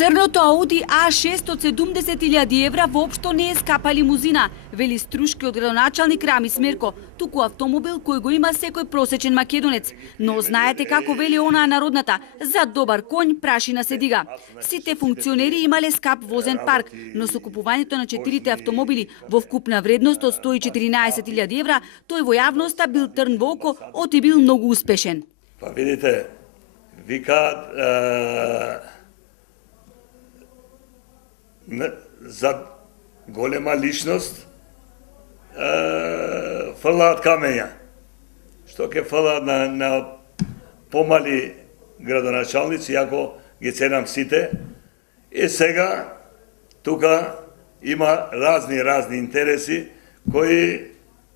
Црното Ауди А6 од 70.000 евра воопшто не е скапа лимузина, вели струшки од градоначалник Рамис Мерко, туку автомобил кој го има секој просечен македонец. Но знаете како вели онаа народната, за добар конј прашина се дига. Сите функционери имале скап возен парк, но со купувањето на 4 автомобили во вкупна вредност од 114.000 евра, тој во јавноста бил трн во око, оти бил многу успешен. Па видите, викаат за голема личност фрлаат камења. Што ќе фрлаат на помали градоначалници, ако ги ценам сите. И сега тука има разни интереси кои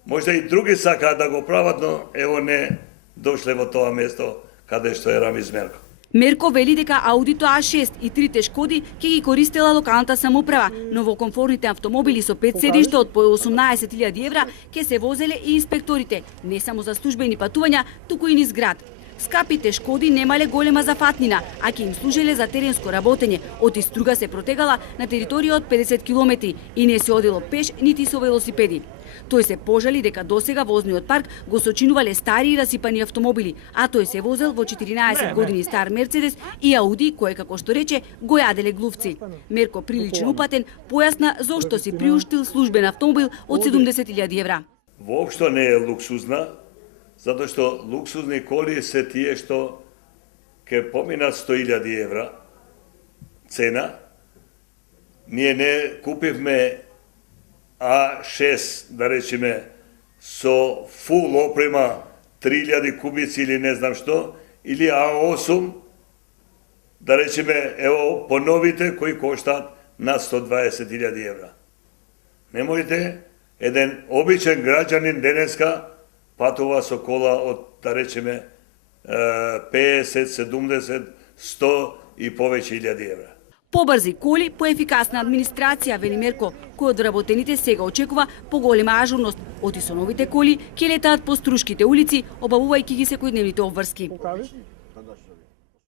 можда и други сакаат да го прават, но ево не дошле во тоа место каде што е Рамис Мерко. Мерко вели дека Аудито А6 и трите Шкоди ќе ги користела локалната самоуправа, но во комфортните автомобили со 5 седишта од по 18.000 евра ќе се возеле и инспекторите, не само за службени патувања, туку и низ град. Скапите Шкоди немале голема зафатнина, а ќе им служеле за теренско работење, оти струга се протегала на територија од 50 километри и не се одело пеш нити со велосипеди. Тој се пожали дека досега возниот парк го сочинувале стари и расипани автомобили, а тој се возел во 14 години стар Мерцедес и Ауди, кој, како што рече, го јаделе глувци. Мерко, прилично упатен, појасна зошто си приуштил службен автомобил од 70.000 евра. Воопшто не е луксузна, затоа што луксузни коли се тие што ќе поминат 100.000 евра цена. Ние не купивме А6, да речеме, со фул опрема 3000 кубици или не знам што, или А8, да речеме, ево, по новите кои коштаат над 120.000 евра. Не можете еден обичен граѓанин денеска патува со кола од, да речеме, 50, 70, 100 и повеќе илјади евра. Побрзи коли, поефикасна администрација, вели Мерко, кој од работените сега очекува поголема ажурност. Оти со новите коли ќе летаат по струшките улици, обавувајќи ги секојдневните обврски.